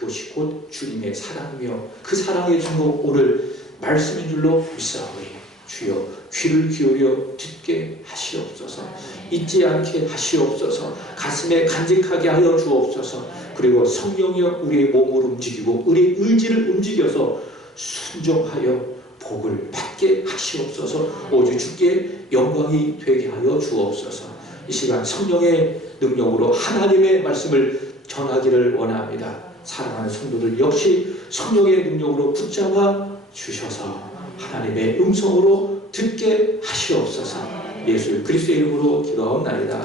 그것이 곧 주님의 사랑이며 그 사랑의 증거 오늘 말씀인 줄로 믿사오니 주여 귀를 기울여 듣게 하시옵소서. 잊지 않게 하시옵소서. 가슴에 간직하게 하여 주옵소서. 그리고 성령이여 우리의 몸을 움직이고 우리의 의지를 움직여서 순종하여 복을 받게 하시옵소서. 오직 주께 영광이 되게 하여 주옵소서. 이 시간 성령의 능력으로 하나님의 말씀을 전하기를 원합니다. 사랑하는 성도들 역시 성령의 능력으로 붙잡아 주셔서 하나님의 음성으로 듣게 하시옵소서. 예수 그리스도의 이름으로 기도하옵나이다.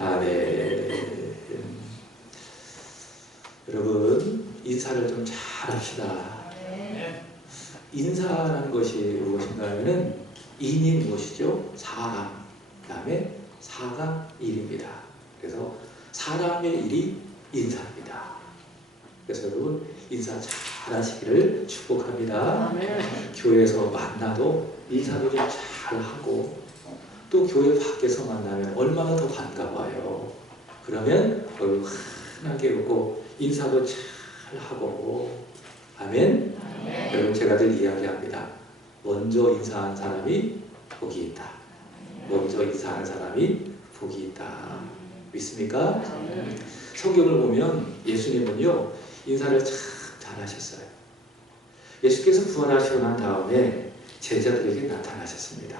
아멘. 여러분 인사를 좀 잘합시다. 인사라는 것이 무엇인가 하면은 인이 무엇이죠? 사람, 그 다음에 사가 일입니다. 그래서 사람의 일이 인사입니다. 그래서 여러분 인사 잘 하시기를 축복합니다. 교회에서 만나도 인사도 좀 잘하고 또 교회 밖에서 만나면 얼마나 더 반가워요. 그러면 얼굴 환하게 웃고 인사도 잘하고 아멘. 여러분 제가 늘 이야기합니다. 먼저 인사한 사람이 복이 있다. 먼저 인사한 사람이 복이 있다. 믿습니까? 성경을 보면 예수님은요 인사를 참 잘하셨어요. 예수께서 부활하시고 난 다음에 제자들에게 나타나셨습니다.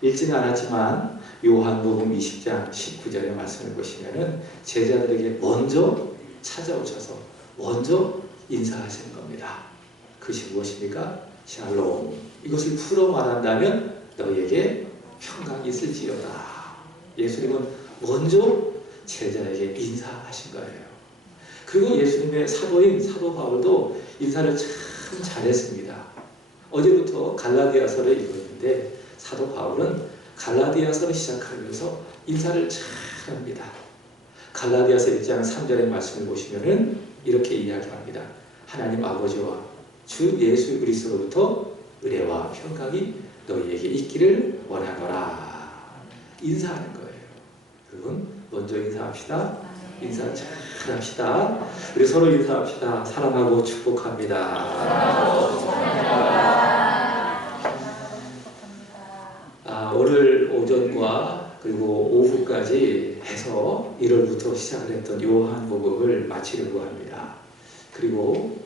읽지는 않았지만 요한복음 20장 19절의 말씀을 보시면은 제자들에게 먼저 찾아오셔서 먼저 인사하시는 겁니다. 그것이 무엇입니까? 샬롬. 이것을 풀어 말한다면 너희에게 평강이 있을지어다. 예수님은 먼저 제자에게 인사하신 거예요. 그리고 예수님의 사도인 사도 바울도 인사를 참 잘했습니다. 어제부터 갈라디아서를 읽었는데 사도 바울은 갈라디아서를 시작하면서 인사를 잘합니다. 갈라디아서 1장 3절의 말씀을 보시면은 이렇게 이야기합니다. 하나님 아버지와 주 예수 그리스도로부터 은혜와 평강이 너희에게 있기를 원하노라. 인사하는 거예요. 여러분 먼저 인사합시다. 인사 잘 합시다. 우리 서로 인사합시다. 사랑하고 축복합니다. 오늘 오전과 그리고 오후까지 해서 1월부터 시작을 했던 요한복음을 마치려고 합니다. 그리고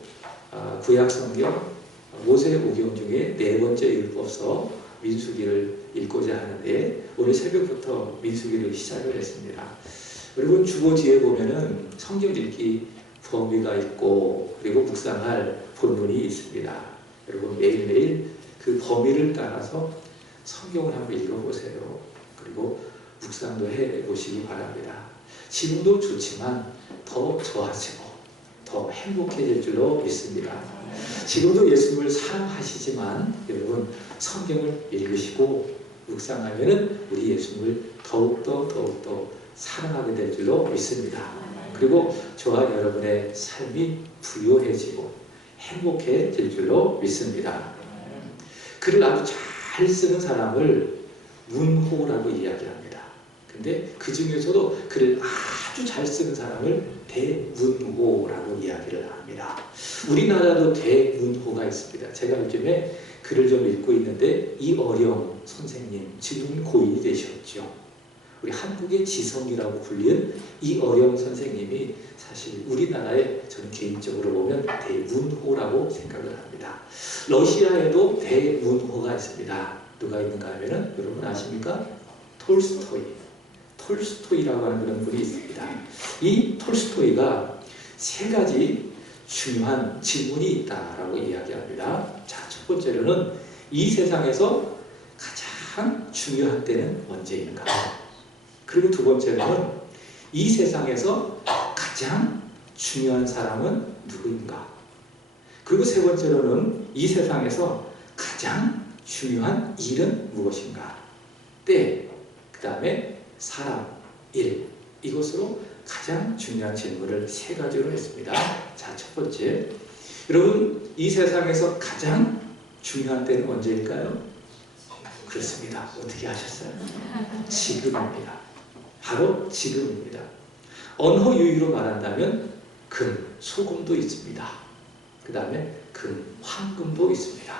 구약성경 모세오경 중에 네 번째 율법서 민수기를 읽고자 하는데 오늘 새벽부터 민수기를 시작을 했습니다. 여러분 주보 뒤에 보면은 성경 읽기 범위가 있고 그리고 묵상할 본문이 있습니다. 여러분 매일매일 그 범위를 따라서 성경을 한번 읽어보세요. 그리고 묵상도 해보시기 바랍니다. 지금도 좋지만 더 좋아지고 더 행복해질 줄로 믿습니다. 지금도 예수님을 사랑하시지만 여러분 성경을 읽으시고 묵상하면 우리 예수님을 더욱더 사랑하게 될 줄로 믿습니다. 그리고 저와 여러분의 삶이 부유해지고 행복해질 줄로 믿습니다. 글을 아주 잘 쓰는 사람을 문호라고 이야기합니다. 근데 그 중에서도 글을 아주 잘 쓰는 사람을 대문호라고 이야기를 합니다. 우리나라도 대문호가 있습니다. 제가 요즘에 글을 좀 읽고 있는데 이어령 선생님 지금 고인이 되셨죠. 우리 한국의 지성이라고 불리는 이어령 선생님이 사실 우리나라에 저는 개인적으로 보면 대문호라고 생각을 합니다. 러시아에도 대문호가 있습니다. 누가 있는가 하면은 여러분 아십니까? 톨스토이라고 하는 그런 분이 있습니다. 이 톨스토이가 세 가지 중요한 질문이 있다라고 이야기합니다. 자, 첫 번째로는 이 세상에서 가장 중요한 때는 언제인가? 그리고 두 번째로는 이 세상에서 가장 중요한 사람은 누구인가? 그리고 세 번째로는 이 세상에서 가장 중요한 일은 무엇인가? 때, 그 다음에 사람, 일, 이것으로 가장 중요한 질문을 세 가지로 했습니다. 자, 첫 번째, 여러분 이 세상에서 가장 중요한 때는 언제일까요? 그렇습니다. 어떻게 하셨어요? 지금입니다. 바로 지금입니다. 언어 유희로 말한다면 금, 소금도 있습니다. 그 다음에 금, 황금도 있습니다.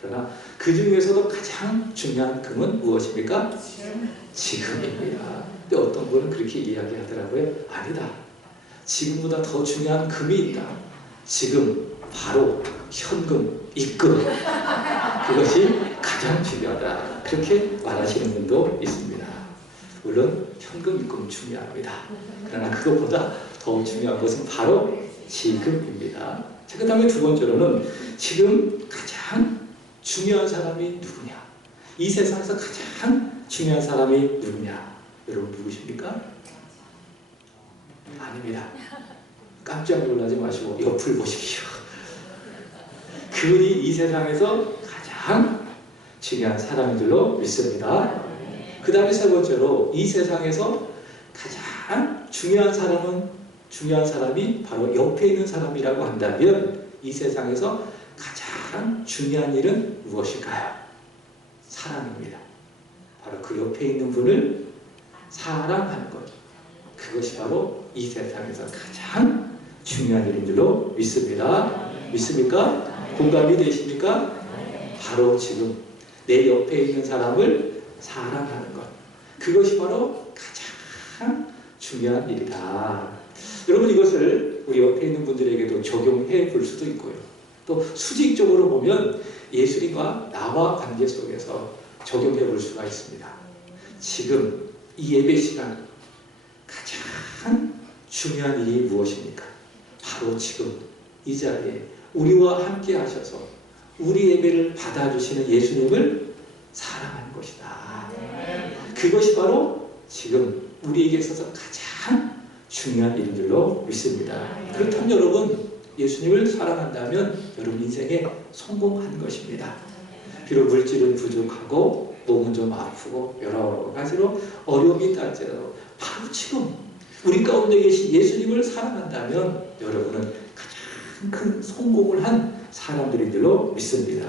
그러나 그 중에서도 가장 중요한 금은 무엇입니까? 지금입니다. 근데 어떤 분은 그렇게 이야기하더라고요. 아니다. 지금보다 더 중요한 금이 있다. 지금 바로 현금, 입금. 그것이 가장 중요하다. 그렇게 말하시는 분도 있습니다. 물론 현금, 입금 중요합니다. 그러나 그것보다 더 중요한 것은 바로 지금입니다. 자, 그 다음에 두 번째로는 지금 가장 중요한 사람이 누구냐? 이 세상에서 가장 중요한 사람이 누구냐? 여러분 누구십니까? 아닙니다. 깜짝 놀라지 마시고 옆을 보십시오. 그분이 이 세상에서 가장 중요한 사람인 줄로 믿습니다. 그 다음에 세 번째로 이 세상에서 가장 중요한 사람이 바로 옆에 있는 사람이라고 한다면 이 세상에서 가장 중요한 일은 무엇일까요? 사랑입니다. 바로 그 옆에 있는 분을 사랑하는 것. 그것이 바로 이 세상에서 가장 중요한 일인 줄로 믿습니다. 믿습니까? 공감이 되십니까? 바로 지금 내 옆에 있는 사람을 사랑하는 것. 그것이 바로 가장 중요한 일이다. 여러분 이것을 우리 옆에 있는 분들에게도 적용해 볼 수도 있고요. 또 수직적으로 보면 예수님과 나와 관계 속에서 적용해 볼 수가 있습니다. 지금 이 예배 시간 가장 중요한 일이 무엇입니까? 바로 지금 이 자리에 우리와 함께 하셔서 우리 예배를 받아주시는 예수님을 사랑하는 것이다. 그것이 바로 지금 우리에게 있어서 가장 중요한 일인 줄로 믿습니다. 그렇다면 여러분 예수님을 사랑한다면 여러분 인생에 성공한 것입니다. 비록 물질은 부족하고 몸은 좀 아프고 여러 가지로 어려움이 있다 할지라도 바로 지금 우리 가운데 계신 예수님을 사랑한다면 여러분은 가장 큰 성공을 한 사람들인 줄로 믿습니다.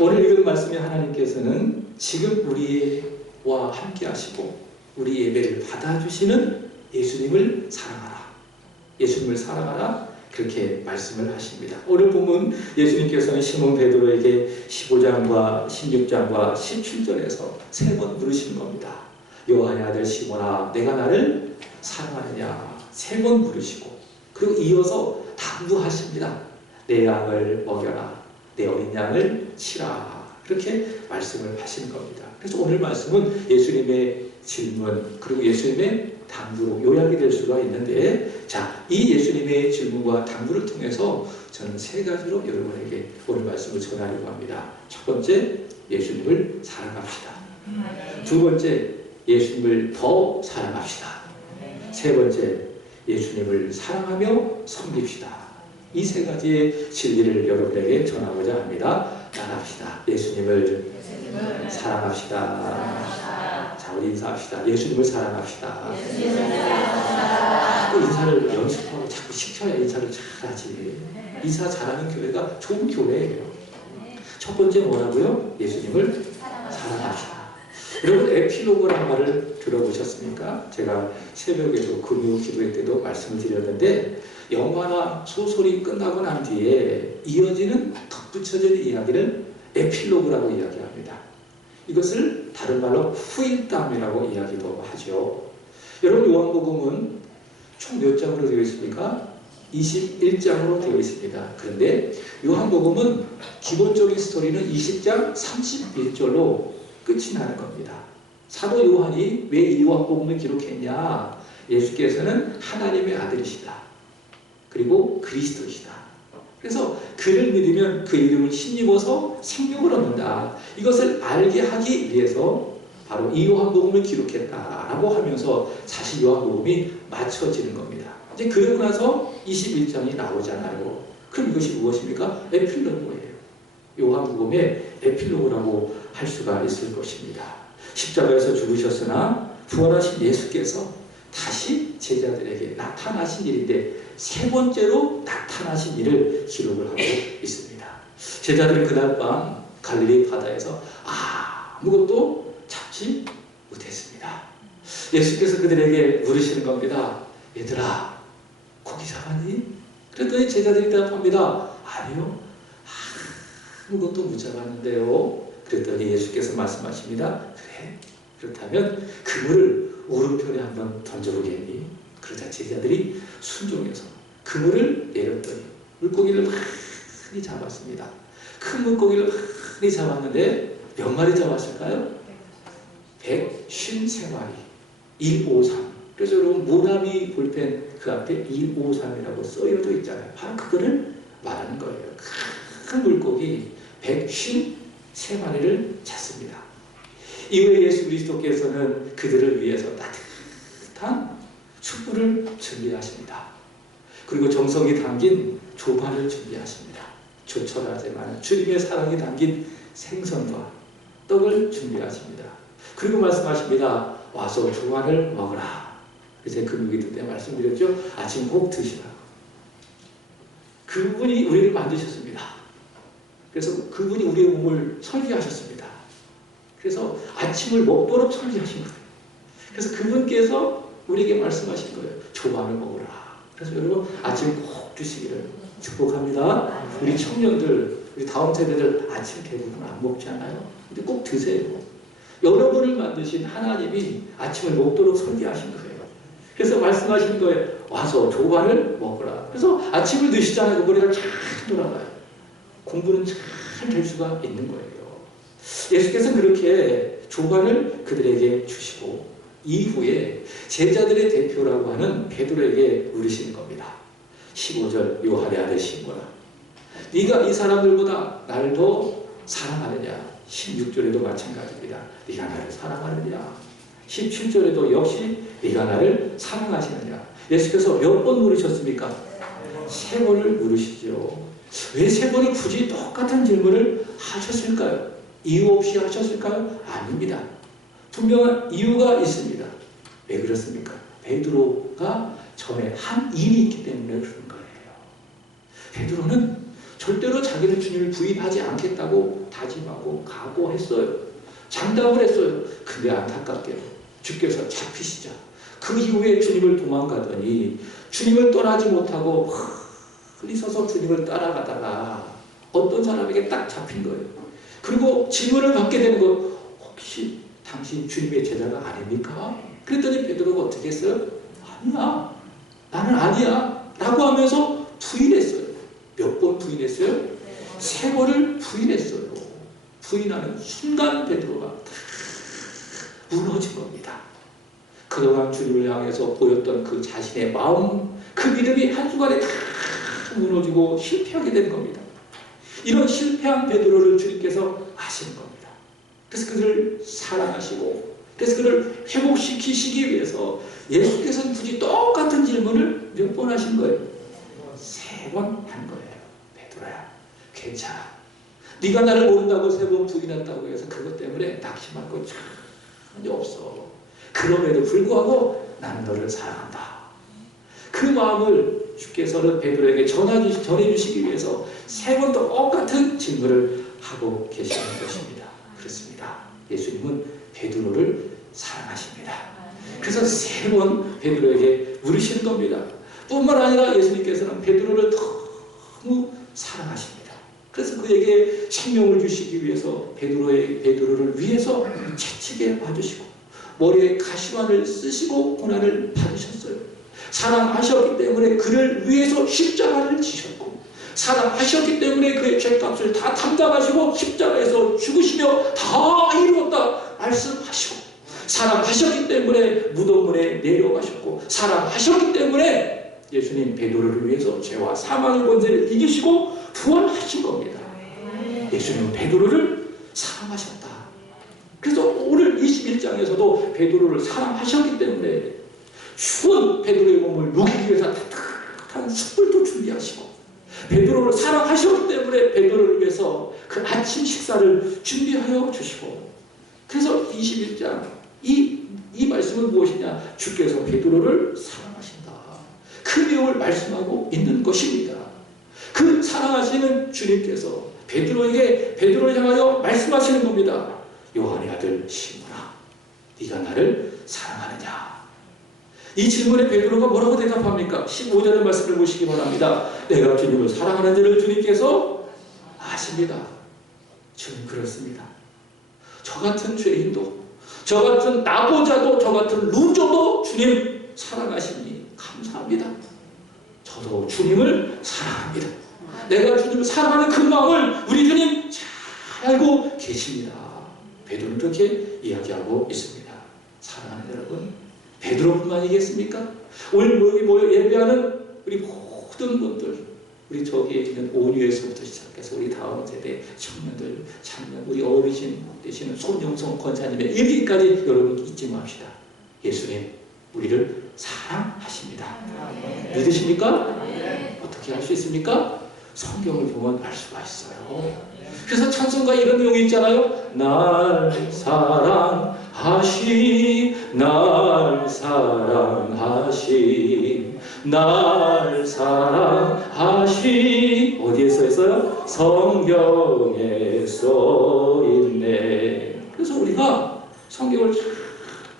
오늘 읽은 말씀에 하나님께서는 지금 우리와 함께 하시고 우리 예배를 받아주시는 예수님을 사랑하라. 예수님을 사랑하라. 그렇게 말씀을 하십니다. 오늘 보면 예수님께서는 시몬 베드로에게 15장과 16장과 17절에서 세 번 물으시는 겁니다. 요한의 아들 시몬아 내가 나를 사랑하느냐 세 번 물으시고 그리고 이어서 당부하십니다. 내 양을 먹여라. 내 어린 양을 치라. 그렇게 말씀을 하시는 겁니다. 그래서 오늘 말씀은 예수님의 질문 그리고 예수님의 당부로 요약이 될 수가 있는데 자, 이 예수님의 질문과 당부를 통해서 저는 세 가지로 여러분에게 오늘 말씀을 전하려고 합니다. 첫 번째, 예수님을 사랑합시다. 두 번째, 예수님을 더 사랑합시다. 세 번째, 예수님을 사랑하며 섬깁시다. 이 세 가지의 진리를 여러분에게 전하고자 합니다. 따라합시다. 예수님을 사랑합시다. 자, 우리 인사합시다. 예수님을 사랑합시다. 인사를 연습하고 자꾸 시켜야 인사를 잘하지. 인사 잘하는 교회가 좋은 교회예요. 첫 번째 뭐라고요? 예수님을 사랑합시다. 여러분 에필로그라는 말을 들어보셨습니까? 제가 새벽에도 금요 기도회 때도 말씀을 드렸는데 영화나 소설이 끝나고 난 뒤에 이어지는 덧붙여진 이야기를 에필로그라고 이야기합니다. 이것을 다른 말로 후일담이라고 이야기도 하죠. 여러분 요한복음은 총 몇 장으로 되어 있습니까? 21장으로 되어 있습니다. 그런데 요한복음은 기본적인 스토리는 20장 31절로 끝이 나는 겁니다. 사도 요한이 왜 이 요한복음을 기록했냐? 예수께서는 하나님의 아들이시다. 그리고 그리스도시다. 그래서 그를 믿으면 그 이름을 힘입어서 생명을 얻는다. 이것을 알게 하기 위해서 바로 이 요한복음을 기록했다라고 하면서 사실 요한복음이 맞춰지는 겁니다. 이제 그러고 나서 21장이 나오잖아요. 그럼 이것이 무엇입니까? 에필로그예요. 요한복음의 에필로그라고 할 수가 있을 것입니다. 십자가에서 죽으셨으나 부활하신 예수께서 다시 제자들에게 나타나신 일인데 세 번째로 나타나신 일을 기록을 하고 있습니다. 제자들은 그날 밤 갈릴리 바다에서 아무것도 잡지 못했습니다. 예수께서 그들에게 물으시는 겁니다. 얘들아 고기 잡았니? 그랬더니 제자들이 대답합니다. 아니요, 아무것도 못 잡았는데요. 그랬더니 예수께서 말씀하십니다. 그래, 그렇다면 그물을 오른편에 한번 던져보겠니? 그러자 제자들이 순종해서 그물을 내렸더니 물고기를 많이 잡았습니다. 큰 물고기를 많이 잡았는데 몇 마리 잡았을까요? 153마리. 153. 그래서 여러분 모나미 볼펜 그 앞에 153이라고 써여져 있잖아요. 바로 그거를 말하는 거예요. 큰 물고기 153마리를 잡습니다. 이후에 예수 그리스도께서는 그들을 위해서 따뜻한 숯불을 준비하십니다. 그리고 정성이 담긴 조반을 준비하십니다. 조촐하지만 주님의 사랑이 담긴 생선과 떡을 준비하십니다. 그리고 말씀하십니다. 와서 조반을 먹으라. 제가 금요일 때 말씀드렸죠. 아침 꼭 드시라고. 그분이 우리를 만드셨습니다. 그래서 그분이 우리의 몸을 설계하셨습니다. 그래서 아침을 먹도록 설계하신 거예요. 그래서 그분께서 우리에게 말씀하신 거예요. 조반을 먹으라. 그래서 여러분 아침 꼭 드시기를 축복합니다. 우리 청년들, 우리 다음 세대들 아침 대부분 안 먹지 않아요? 근데 꼭 드세요. 여러분을 만드신 하나님이 아침을 먹도록 설계하신 거예요. 그래서 말씀하신 거예요. 와서 조반을 먹으라. 그래서 아침을 드시잖아요. 머리가 잘 돌아가요. 공부는 잘 될 수가 있는 거예요. 예수께서 그렇게 조반을 그들에게 주시고 이후에 제자들의 대표라고 하는 베드로에게 물으시는 겁니다. 15절 요한의 아들 시몬아, 네가 이 사람들보다 나를 더 사랑하느냐? 16절에도 마찬가지입니다. 네가 나를 사랑하느냐? 17절에도 역시 네가 나를 사랑하시느냐? 예수께서 몇 번 물으셨습니까? 3번을 물으시죠. 왜 3번을 굳이 똑같은 질문을 하셨을까요? 이유 없이 하셨을까요? 아닙니다. 분명한 이유가 있습니다. 왜 그렇습니까? 베드로가 전에 한 일이 있기 때문에 그런 거예요. 베드로는 절대로 자기는 주님을 부인하지 않겠다고 다짐하고 각오했어요. 장담을 했어요. 근데 안타깝게도 주께서 잡히시자 그 이후에 주님을 도망가더니 주님을 떠나지 못하고 흔히 서서 주님을 따라가다가 어떤 사람에게 딱 잡힌 거예요. 그리고 질문을 받게 되는 거, 혹시 당신 주님의 제자가 아닙니까? 그랬더니 베드로가 어떻게 했어요? 아니야, 나는 아니야 라고 하면서 부인했어요. 몇 번 부인했어요? 3번을 부인했어요. 부인하는 순간 베드로가 무너진 겁니다. 그동안 주님을 향해서 보였던 그 자신의 마음, 그 믿음이 한순간에 다 무너지고 실패하게 된 겁니다. 이런 실패한 베드로를 주님께서 아시는 겁니다. 그래서 그들을 사랑하시고, 그래서 그를 회복시키시기 위해서 예수께서는 굳이 똑같은 질문을 몇 번 하신 거예요? 3번 한 거예요. 베드로야, 괜찮아. 네가 나를 모른다고 3번 부인했다고 해서 그것 때문에 낙심할 거 전혀 없어. 그럼에도 불구하고 나는 너를 사랑한다. 그 마음을 주께서는 베드로에게 전해주시기 위해서 3번 똑같은 질문을 하고 계시는 것입니다. 그렇습니다. 예수님은 베드로를 사랑하십니다. 그래서 3번 베드로에게 물으시는 겁니다. 뿐만 아니라 예수님께서는 베드로를 너무 사랑하십니다. 그래서 그에게 생명을 주시기 위해서 베드로를 위해서 채찍에 맞으시고 머리에 가시관을 쓰시고 고난을 받으셨어요. 사랑하셨기 때문에 그를 위해서 십자가를 지셨고, 사랑하셨기 때문에 그의 죄값을 다 담당하시고 십자가에서 죽으시며 다 이루었다 말씀하시고, 사랑하셨기 때문에 무덤문에 내려가셨고, 사랑하셨기 때문에 예수님 베드로를 위해서 죄와 사망의 권세를 이기시고 부활하신 겁니다. 예수님은 베드로를 사랑하셨다. 그래서 오늘 21장에서도 베드로를 사랑하셨기 때문에 추운 베드로의 몸을 녹이기 위해서 따뜻한 숯불도 준비하시고, 베드로를 사랑하셨기 때문에 베드로를 위해서 그 아침 식사를 준비하여 주시고, 그래서 21장 이 말씀은 무엇이냐? 주께서 베드로를 사랑하신다. 그 내용을 말씀하고 있는 것입니다. 그 사랑하시는 주님께서 베드로를 향하여 말씀하시는 겁니다. 요한의 아들 시몬아, 네가 나를 사랑하느냐? 이 질문에 베드로가 뭐라고 대답합니까? 15절의 말씀을 보시기 바랍니다. 내가 주님을 사랑하는 자를 주님께서 아십니다. 주님 그렇습니다. 저 같은 죄인도, 저 같은 나보자도, 저 같은 루저도 주님 사랑하시니 감사합니다. 저도 주님을 사랑합니다. 내가 주님을 사랑하는 그 마음을 우리 주님 잘 알고 계십니다. 베드로는 그렇게 이야기하고 있습니다. 사랑하는 여러분, 베드로뿐만이겠습니까? 오늘 여기 모여 예배하는 우리 모든 분들, 우리 저기에 있는 온유에서부터 시작해서 우리 다음 세대 청년들, 장년, 우리 어르신 되시는 손영성 권사님의 일기까지 여러분 잊지 맙시다. 예수님 우리를 사랑하십니다. 믿으십니까? 어떻게 할 수 있습니까? 성경을 보면 알 수가 있어요. 그래서 찬송가에 이런 내용이 있잖아요. 날 사랑하시, 날 사랑하시, 날 사랑하시. 어디에 써 있어요? 성경에 써 있네. 그래서 우리가 성경을 잘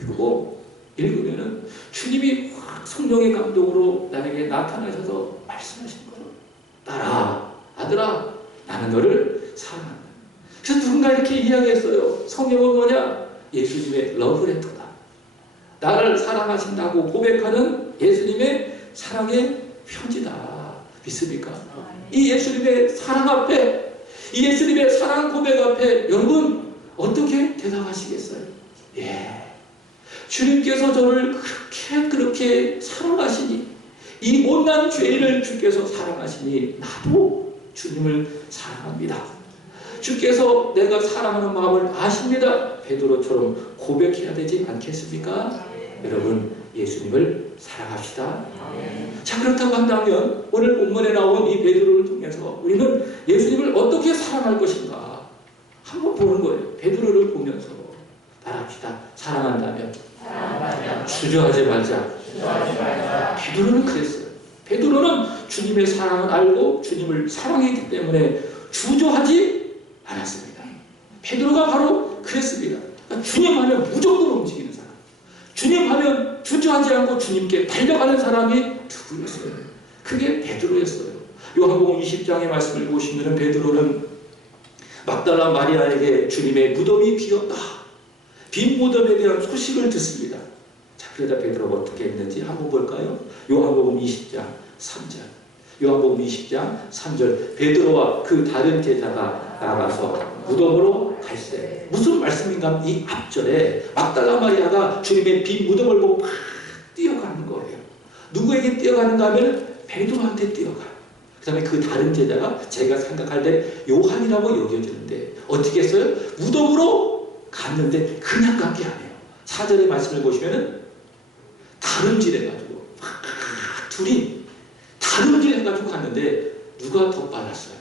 읽고 읽으면은 주님이 성령의 감동으로 나에게 나타나셔서 말씀하신 거예요. 딸아, 아들아, 나는 너를 사랑한다. 그래서 누군가 이렇게 이야기했어요. 성경은 뭐냐? 예수님의 러브레터다. 나를 사랑하신다고 고백하는 예수님의 사랑의 편지다. 믿습니까? 이 예수님의 사랑 앞에, 이 예수님의 사랑 고백 앞에 여러분 어떻게 대답하시겠어요? 예, 주님께서 저를 그렇게 사랑하시니, 이 못난 죄인을 주께서 사랑하시니 나도 주님을 사랑합니다. 주께서 내가 사랑하는 마음을 아십니다. 베드로처럼 고백해야 되지 않겠습니까? 여러분, 예수님을 사랑합시다. 자, 그렇다고 한다면 오늘 본문에 나온 이 베드로를 통해서 우리는 예수님을 어떻게 사랑할 것인가 한번 보는 거예요. 베드로를 보면서 따라합시다. 사랑한다면 주저하지 말자. 베드로는 그랬어요. 베드로는 주님의 사랑을 알고 주님을 사랑했기 때문에 주저하지 않았습니다. 베드로가 바로 그랬습니다. 그러니까 주님 하면 무조건 움직이는 사람, 주님 하면 주저하지 않고 주님께 달려가는 사람이 누구였어요? 그게 베드로였어요. 요한복음 20장의 말씀을 보시면 베드로는 막달라 마리아에게 주님의 무덤이 비었다, 빈 무덤에 대한 소식을 듣습니다. 자, 그러다 베드로가 어떻게 했는지 한번 볼까요? 요한복음 20장 3절. 요한복음 20장 3절. 베드로와 그 다른 제자가 나가서 무덤으로 갈세. 무슨 말씀인가? 이 앞절에 막달라 마리아가 주님의 빈 무덤을 보고 막 뛰어가는 거예요. 누구에게 뛰어가는가 하면 베드로한테 뛰어가요. 그 다음에 그 다른 제자가 제가 생각할 때 요한이라고 여겨지는데 어떻게 했어요? 무덤으로 갔는데 그냥 간 게 아니에요. 4절의 말씀을 보시면은 다름질해가지고 둘이 다름질해가지고 갔는데 누가 더 빨랐어요?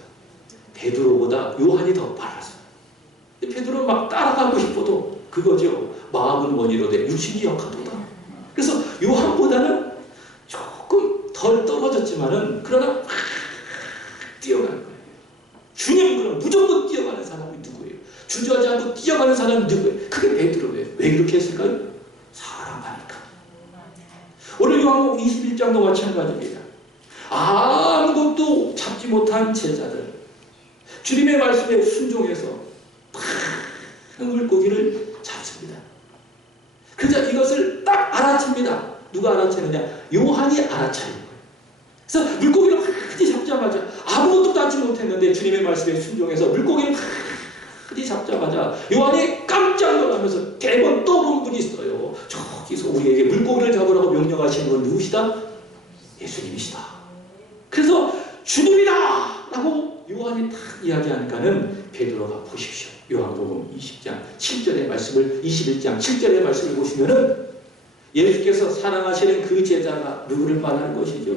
베드로보다 요한이 더 빨랐어요. 베드로 막 따라가고 싶어도 그거죠. 마음은 원이로되 육신이 약하도다. 그래서 요한보다는 조금 덜 떨어졌지만은 그러나 막 뛰어가는 거예요. 주님 그럼 무조건 뛰어가는 사람이 누구예요? 주저하지 않고 뛰어가는 사람이 누구예요? 그게 베드로예요. 왜 그렇게 했을까요? 사랑하니까. 오늘 요한복음 21장도 마찬가지입니다. 아무것도 잡지 못한 제자들, 주님의 말씀에 순종해서 큰 물고기를 잡습니다. 그러자 이것을 딱 알아챕니다. 누가 알아채느냐? 요한이 알아차린 거예요. 그래서 물고기를 크게 잡자마자 아무것도 잡지 못했는데 주님의 말씀에 순종해서 물고기를 크게 잡자마자 요한이 깜짝 놀라면서 대번 떠오른 분이 있어요. 저기서 우리에게 물고기를 잡으라고 명령하시는 건 누구시다? 예수님이시다. 그래서 주님이다! 라고 요한이 딱 이야기하니까는 베드로가 보십시오. 요한복음 20장 7절의 말씀을, 21장 7절의 말씀을 보시면은 예수께서 사랑하시는 그 제자가 누구를 말하는 것이죠?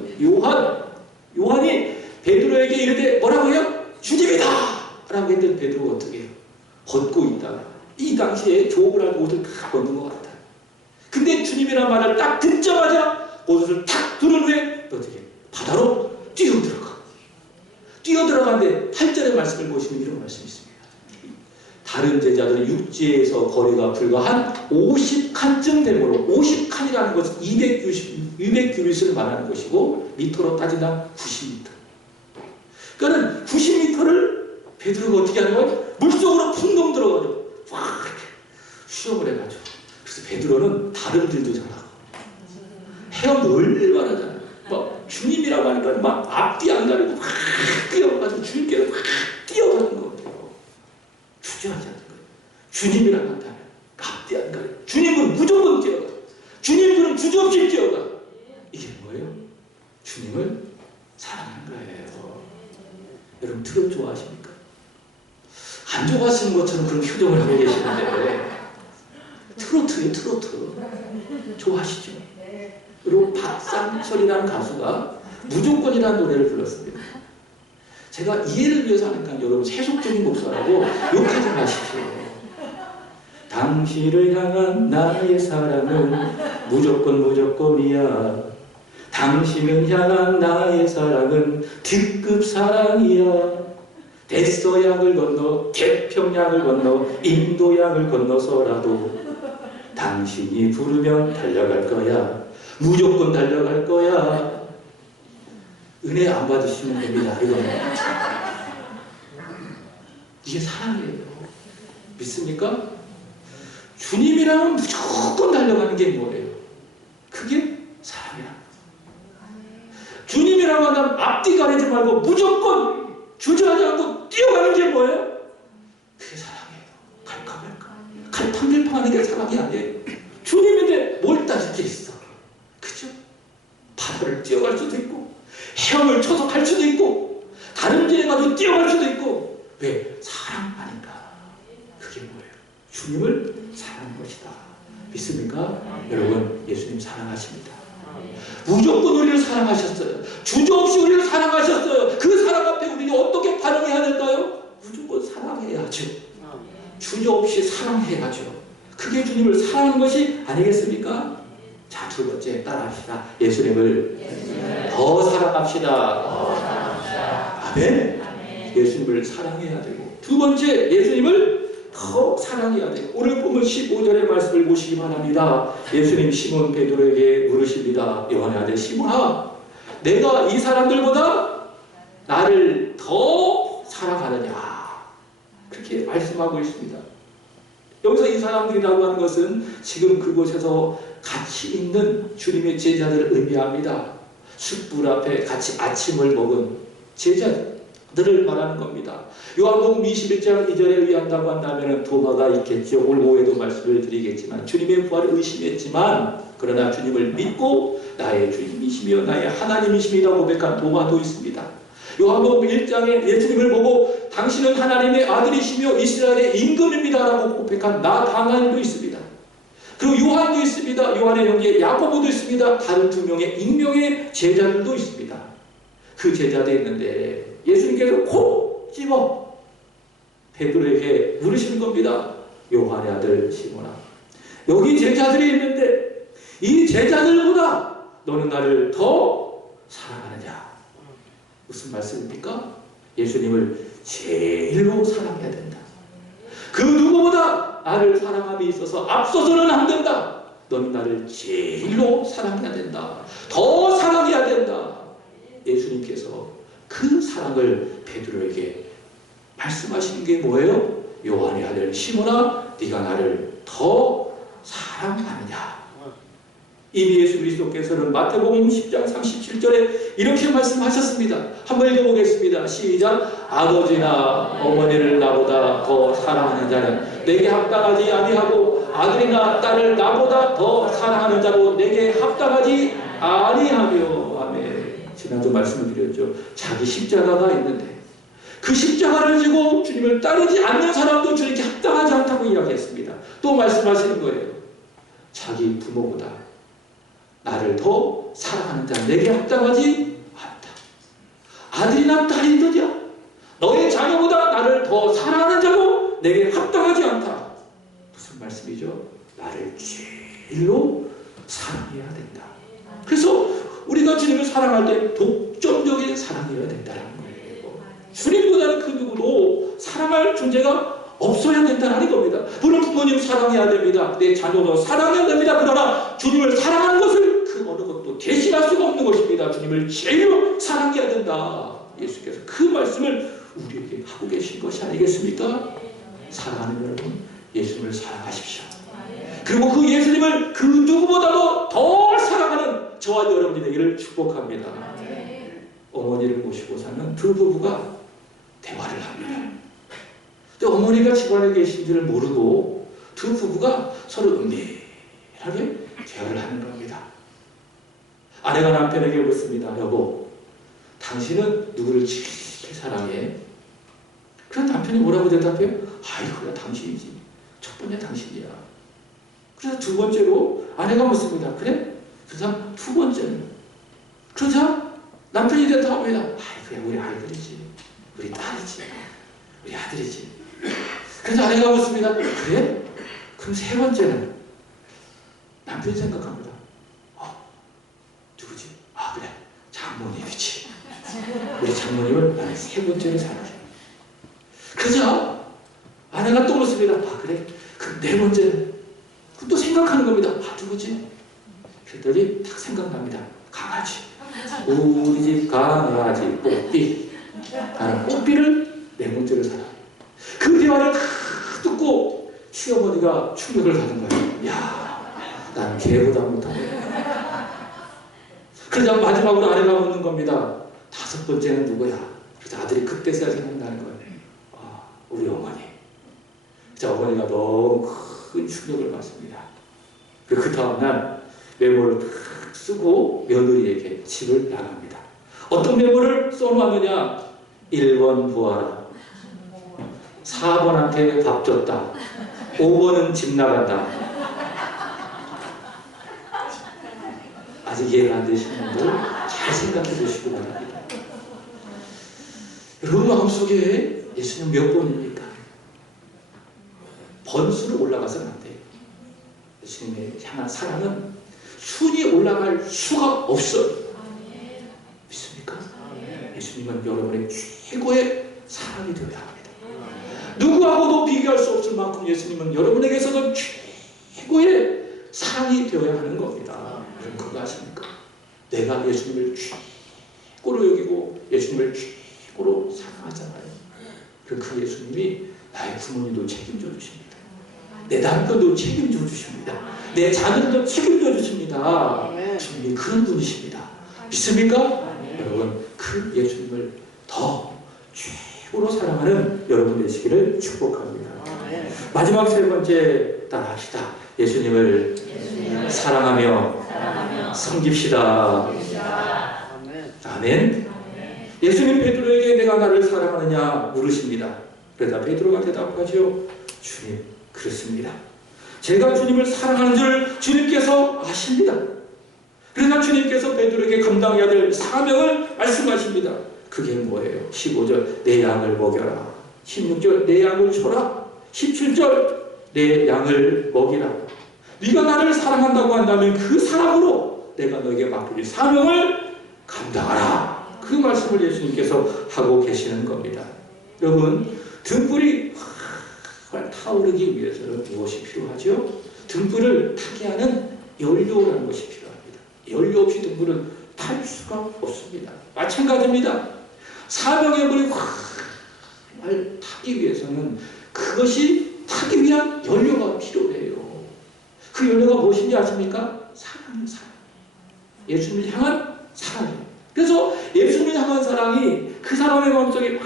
요한이 베드로에게 이르되 뭐라고요? 주님이다! 라고 했더니 베드로가 어떻게 해요? 벗고 있다가 이 당시에 조업을 옷을 다 벗는 것 같아요. 근데 주님이라는 말을 딱 듣자마자 옷을 탁 두른 후에 어떻게 해요? 바다로 뛰어들어가는데 8절의 말씀을 보시면 이런 말씀이 있습니다. 다른 제자들은 육지에서 거리가 불과 한 50칸쯤 되므로 50칸이라는 것은 200규빗을 말하는 것이고 미터로 따지면 90m. 그러니까 90m를 베드로가 어떻게 하는 거예요? 물속으로 풍덩 들어가죠. 막 이렇게 수영을 해가지고. 그래서 베드로는 다름질도 잘하고 헤엄도 얼마나 잘하고 막 주님이라고 하니까 막 앞뒤 안 가리고 막 뛰어가지고 주님께로 막 뛰어가는 거 같아요. 주저하지 않는 거예요. 주님이라고 한다면 앞뒤 안 가리고 주님은 무조건 뛰어가. 주님은 주저없이 뛰어가. 이게 뭐예요? 주님을 사랑하는 거예요. 여러분 트롯 좋아하십니까? 안 좋아하시는 것처럼 그런 표정을 하고 계시는데 트로트예요. 트로트 좋아하시죠? 그리고 박상철이라는 가수가 무조건이라는 노래를 불렀습니다. 제가 이해를 위해서 하니까 여러분 세속적인 목소리라고 욕하지 마십시오. 당신을 향한 나의 사랑은 무조건 무조건이야. 당신을 향한 나의 사랑은 특급 사랑이야. 대서양을 건너 태평양을 건너 인도양을 건너서라도 당신이 부르면 달려갈 거야. 무조건 달려갈 거야. 은혜 안 받으시면 됩니다. 이거는. 이게 사랑이에요. 믿습니까? 주님이라면 무조건 달려가는 게 뭐예요? 그게 사랑이야. 주님이라고 하면 앞뒤 가리지 말고 무조건 주저하지 않고 뛰어가는 게 뭐예요? 그게 사랑이에요. 갈까 말까. 갈팡질팡하는 게 사랑이 아니에요. 주님인데 뭘 따질 게 있어. 그죠? 바다를 뛰어갈 수도 있고 헤엄을 쳐서 갈 수도 있고 다름질해가지고 뛰어갈 수도 있고. 왜? 사랑하니까. 그게 뭐예요? 주님을 사랑하는 것이다. 믿습니까? 여러분 예수님 사랑하십니다. 무조건 우리를 사랑하셨어요. 주저없이 우리를 사랑하셨어요. 그 사랑 앞에 우리는 어떻게 반응해야 될까요? 무조건 사랑해야죠. 주저없이 사랑해야죠. 그게 주님을 사랑하는 것이 아니겠습니까? 자, 두 번째 따라합시다. 예수님을 더 사랑합시다. 아멘. 예수님을 사랑해야 되고, 두 번째 예수님을 더 사랑해야 돼요. 오늘 보면 15절의 말씀을 보시기 바랍니다. 예수님 시몬 베드로에게 물으십니다. 요한의 아들 시몬아, 내가 이 사람들보다 나를 더 사랑하느냐? 그렇게 말씀하고 있습니다. 여기서 이 사람들이라고 하는 것은 지금 그곳에서 같이 있는 주님의 제자들을 의미합니다. 숯불 앞에 같이 아침을 먹은 제자들을 말하는 겁니다. 요한복음 21장 2절에 의한다고 한다면 도마가 있겠죠. 오늘 오후에도 말씀을 드리겠지만 주님의 부활을 의심했지만 그러나 주님을 믿고 나의 주님이시며 나의 하나님이십니다 고백한 도마도 있습니다. 요한복음 1장에 예수님을 보고 당신은 하나님의 아들이시며 이스라엘의 임금입니다 라고 고백한 나다나엘도 있습니다. 그리고 요한도 있습니다. 요한의 형제 야고보도 있습니다. 다른 두 명의 익명의 제자들도 있습니다. 그 제자들이 있는데 예수님께서 콕 집어 베드로에게 물으시는 겁니다. 요한의 아들 시몬아, 여기 제자들이 있는데 이 제자들보다 너는 나를 더 사랑하느냐? 무슨 말씀입니까? 예수님을 제일로 사랑해야 된다. 그 누구보다 나를 사랑함에 있어서 앞서서는 안 된다. 너는 나를 제일로 사랑해야 된다. 더 사랑해야 된다. 예수님께서 그 사랑을 베드로에게 말씀하시는 게 뭐예요? 요한의 아들 시몬아, 네가 나를 더 사랑하느냐? 이미 예수 그리스도께서는 마태복음 10장 37절에 이렇게 말씀하셨습니다. 한번 읽어보겠습니다. 시작. 아버지나 어머니를 나보다 더 사랑하는 자는 내게 합당하지 아니하고 아들이나 딸을 나보다 더 사랑하는 자도 내게 합당하지 아니하며. 아멘. 지난주 말씀을 드렸죠. 자기 십자가가 있는데 그 십자가를 지고 주님을 따르지 않는 사람도 주님께 합당하지 않다고 이야기했습니다. 또 말씀하시는 거예요. 자기 부모보다 나를 더 사랑하는 자 내게 합당하지 않다. 아들이나 딸이더냐 너의 자녀보다 나를 더 사랑하는 자도 내게 합당하지 않다. 무슨 말씀이죠? 나를 제일로 사랑해야 된다. 그래서 우리가 주님을 사랑할 때 독점적인 사랑이어야 된다는 거예요. 주님보다는 그 누구도 사랑할 존재가 없어야 된다는 겁니다. 물론 부모님 사랑해야 됩니다. 내 자녀도 사랑해야 됩니다. 그러나 주님을 사랑하는 것을 그 어느 것도 대신할 수가 없는 것입니다. 주님을 제일로 사랑해야 된다. 예수께서 그 말씀을 우리에게 하고 계신 것이 아니겠습니까? 사랑하는 여러분, 예수님을 사랑하십시오. 그리고 그 예수님을 그 누구보다도 더 사랑하는 저와 여러분이 되기를 축복합니다. 어머니를 모시고 사는 두 부부가 대화를 합니다. 어머니가 집안에 계신지를 모르고 두 부부가 서로 은밀하게 대화를 하는 겁니다. 아내가 남편에게 묻습니다. 여보, 당신은 누구를 제일 사랑해? 그래서 남편이 뭐라고 대답해요? 아이고야, 당신이지. 첫 번째 당신이야. 그래서 두 번째로 아내가 묻습니다. 그래? 그 다음 두 번째는? 그러자 남편이 대답합니다. 아이고야, 우리 아이들이지. 우리 딸이지. 우리 아들이지. 그래서 아내가 묻습니다. 그래? 그럼 세 번째는? 남편이 생각합니다. 누구지? 아, 그래. 장모님이지. 우리 장모님을 나는 세 번째로 사랑해. 그러자 아내가 또 묻습니다. 아, 그래? 그럼 네 번째는? 그럼 또 생각하는 겁니다. 아, 누구지? 그랬더니 딱 생각납니다. 강아지. 우리 집 강아지 뽀삐. 나는 뽀삐를 네 번째로 사랑해. 그 대화를 다 듣고 시어머니가 충격을 받은 거예요. 야, 나는 개보다 못하네. 그러자 마지막으로 아내가 묻는 겁니다. 다섯 번째는 누구야? 그래서 아들이 그때서야 생각나는 거예요. 아, 우리 어머니. 그래서 어머니가 너무 큰 충격을 받습니다. 그 다음날 메모를 탁 쓰고 며느리에게 집을 나갑니다. 어떤 메모를 써놓았느냐? 1번 부하라. 4번한테 밥 줬다. 5번은 집 나간다. 아직 이해가 안 되시는 분들 잘 생각해 보시기 바랍니다. 여러분 마음속에 예수님 몇 번입니까? 번수로 올라가서는 안 돼요. 예수님의 향한 사랑은 순위 올라갈 수가 없어요. 믿습니까? 예수님은 여러분의 최고의 사랑이 되어야 합니다. 누구하고도 비교할 수 없을 만큼 예수님은 여러분에게서도 최고의 사랑이 되어야 하는 겁니다. 여러분 그거 아십니까? 내가 예수님을 최고로 여기고 예수님을 최고로 사랑하잖아요. 그 예수님이 나의 부모님도 책임져 주십니다. 내 남편도 책임져 주십니다. 내 자녀도 책임져 주십니다. 주님이 그런 분이십니다. 믿습니까? 여러분 그 예수님을 더 최고로 사랑하는 여러분 되시기를 축복합니다. 마지막 세 번째 따라합시다. 예수님을 사랑하며 섬깁시다. 아멘. 예수님 베드로에게 내가 나를 사랑하느냐 물으십니다. 그러자 베드로가 대답하죠. 주님, 그렇습니다. 제가 주님을 사랑하는 줄 주님께서 아십니다. 그러나 주님께서 베드로에게 감당해야 될 사명을 말씀하십니다. 그게 뭐예요? 15절 내 양을 먹여라. 16절 내 양을 줘라. 17절 내 양을 먹이라. 네가 나를 사랑한다고 한다면 그 사랑으로 내가 너에게 맡길 사명을 감당하라. 그 말씀을 예수님께서 하고 계시는 겁니다. 여러분 등불이 타오르기 위해서는 무엇이 필요하죠? 등불을 타게 하는 연료라는 것이 필요합니다. 연료 없이 등불은 탈 수가 없습니다. 마찬가지입니다. 사명의 불이 활 타기 위해서는 그것이 타기 위한 연료가 필요해요. 그 연료가 무엇인지 아십니까? 사랑이에요. 사랑. 예수님을 향한 사랑이에요. 그래서 예수님을 향한 사랑이 그 사람의 마음속에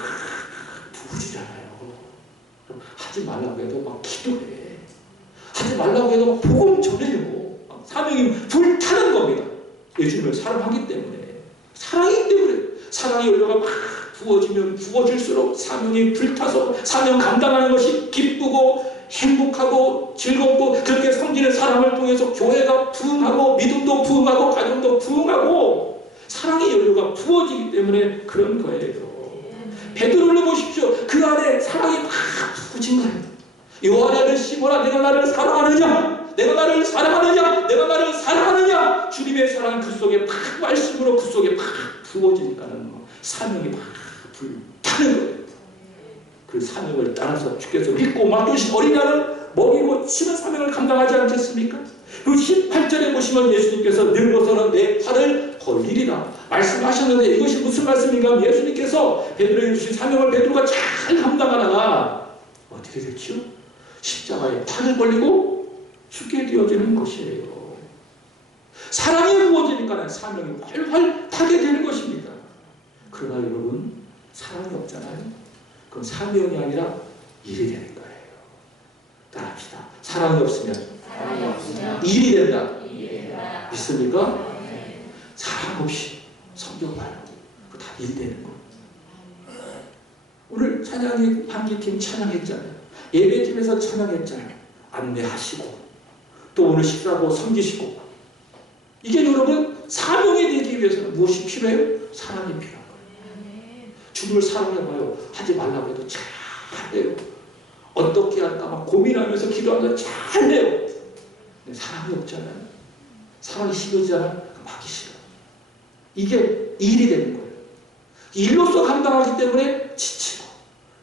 부어지잖아요. 하지 말라고 해도 막 기도해. 하지 말라고 해도 막 복음 전해주고 사명이 불타는 겁니다. 예수님을 사랑하기 때문에. 사랑이기 때문에. 사랑의 연료가 막 부어지면 부어질수록 사명이 불타서 사명 감당하는 것이 기쁘고 행복하고 즐겁고 그렇게 섬기는 사람을 통해서 교회가 부흥하고 믿음도 부흥하고 가정도 부흥하고 사랑의 연료가 부어지기 때문에 그런 거예요. 베드로를 보십시오. 그 안에 사랑이 막 부어진 거예요. 요한의 시모나 내가 나를 사랑하느냐? 내가 나를 사랑하느냐? 내가 나를 사랑하느냐? 주님의 사랑 그 속에 막 말씀으로 그 속에 막 부어지니까는 사명이 막 불타는 거예요. 그 사명을 따라서 주께서 믿고 맡기신 어린 양을 먹이고 치는 사명을 감당하지 않겠습니까? 그 18절에 보시면 예수님께서 늙어서는 내 팔을 벌리리라 말씀하셨는데 이것이 무슨 말씀인가? 예수님께서 베드로에게 주신 사명을 베드로가 잘 감당하다가 어떻게 됐죠? 십자가에 팔을 벌리고 죽게 되어지는 것이에요. 사랑이 부어지니까 사명이 활활 타게 되는 것입니다. 그러나 여러분, 사랑이 없잖아요. 그럼 사명이 아니라 일이 되는 거예요. 따라합시다. 사랑이 없으면 일이 된다. 믿습니까? 사랑 없이 성경 말고 다 일 되는 거. 오늘 찬양이 한기팀 찬양했잖아요. 예배팀에서 찬양했잖아요. 안내하시고 또 오늘 식사하고 섬기시고 이게 여러분 사명이 되기 위해서는 무엇이 필요해요? 사랑이 필요한 거예요. 주님을 사랑해봐요. 하지 말라고 해도 잘해요. 어떻게 할까 막 고민하면서 기도하면 잘해요. 근데 사랑이 없잖아요. 사랑이 식어지잖아요. 그럼 하기 싫어. 이게 일이 되는 거예요. 일로서 감당하기 때문에 지치고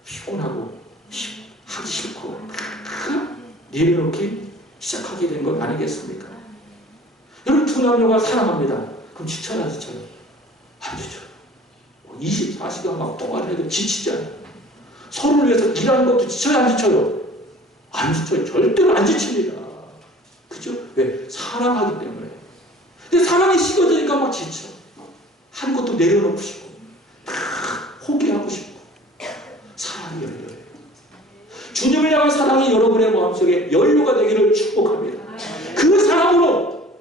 피곤하고 하기 싫고 내려놓기 시작하게 된 건 아니겠습니까? 여러분 두 남녀가 사랑합니다. 그럼 지쳐요? 지쳐요? 안 지쳐요. 24시간 막 통화를 해도 지치지 않아요. 서로를 위해서 일하는 것도 지쳐요? 안 지쳐요? 안 지쳐요. 절대로 안 지칩니다. 그죠? 왜? 사랑하기 때문에. 근데 사랑이 식어지니까 막 지쳐. 한 것도 내려놓고 싶고 포기하고 싶고 사랑이 열려요. 주님을 향한 사랑이 여러분의 마음속에 연료가 되기를 축복합니다. 그 사랑으로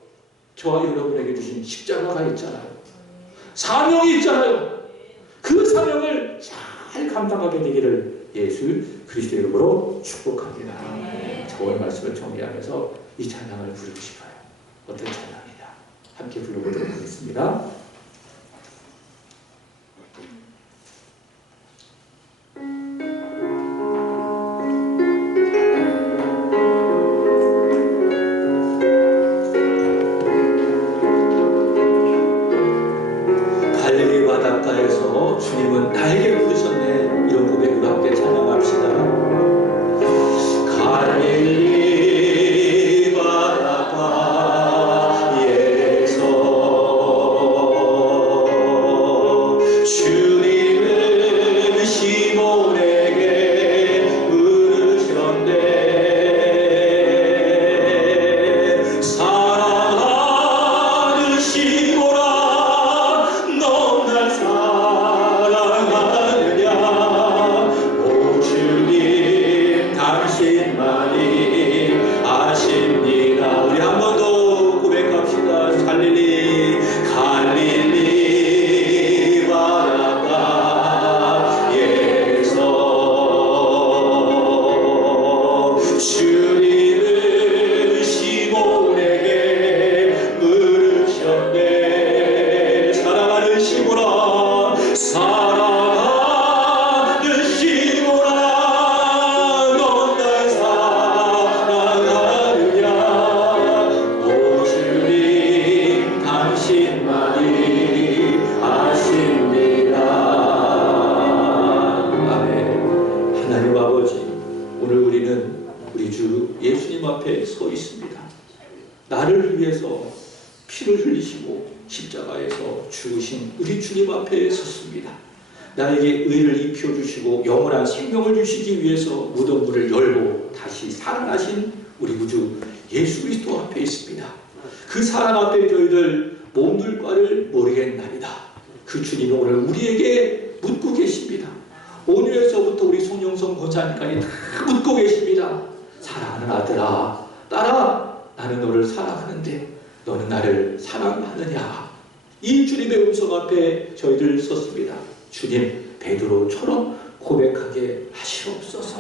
저와 여러분에게 주신 십자가가 있잖아요. 사명이 있잖아요. 그 사명을 잘 감당하게 되기를 예수 그리스도의 이름으로 축복합니다. 오늘 말씀을 정리하면서 이 찬양을 부르고 싶어요. 어떤 찬양이냐? 함께 불러보도록 하겠습니다. 갈릴리 바닷가에서 주님은 나에게 부르셨네. 이런 고백으로 함께 찬양합시다. 갈릴리 바닷가에서 주님은 시몬에게 부르셨네. 사랑하는 시몬아 넌 날 사랑하느냐. 오 주님 당신만이 아십니다. 우리 한 번 더 고백합시다. 갈릴리 바닷가에서 주님은 시몬에게 물으셨네. 사랑하는 시몬아 사랑하는 시몬아 넌 날 사랑하느냐. 오 주님 당신만이 아십니다. 아멘. 하나님 아버지, 오늘 우리는 우리 주 예수님 앞에 서 있습니다. 나를 위해서 피를 흘리시고 십자가에서 죽으신 우리 주님 앞에 섰습니다. 나에게 의를 입혀주시고 영원한 생명을 주시기 위해서 무덤 문을 열고 다시 살아나신 우리 구주 예수 그리스도 앞에 있습니다. 그 사랑 앞에 저희들 몸둘 바를 모르겠나이다. 그 주님이 오늘 우리에게 묻고 계십니다. 오늘에서부터 우리 송영성 권사님까지 다 묻고 계십니다. 사랑하는 아들아, 딸아, 나는 너를 사랑하는데 너는 나를 사랑하느냐. 이 주님의 음성 앞에 저희들 섰습니다. 주님, 베드로처럼 고백하게 하시옵소서.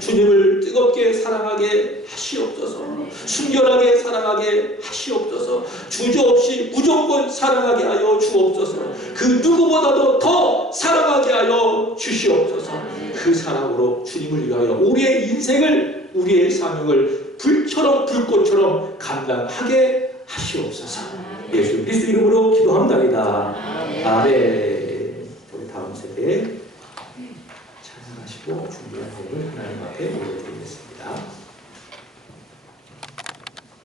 주님을 뜨겁게 사랑하게 하시옵소서. 순결하게 사랑하게 하시옵소서. 주저없이 무조건 사랑하게 하여 주옵소서. 그 누구보다도 더 사랑하게 하여 주시옵소서. 그 사랑으로 주님을 위하여 우리의 인생을, 우리의 사명을 불처럼 불꽃처럼 감당하게 하시옵소서. 예수 그리스도 이름으로 기도합니다. 아멘. 우리 다음 세대에 찬양하시고 준비 앞에 오게 됩니다.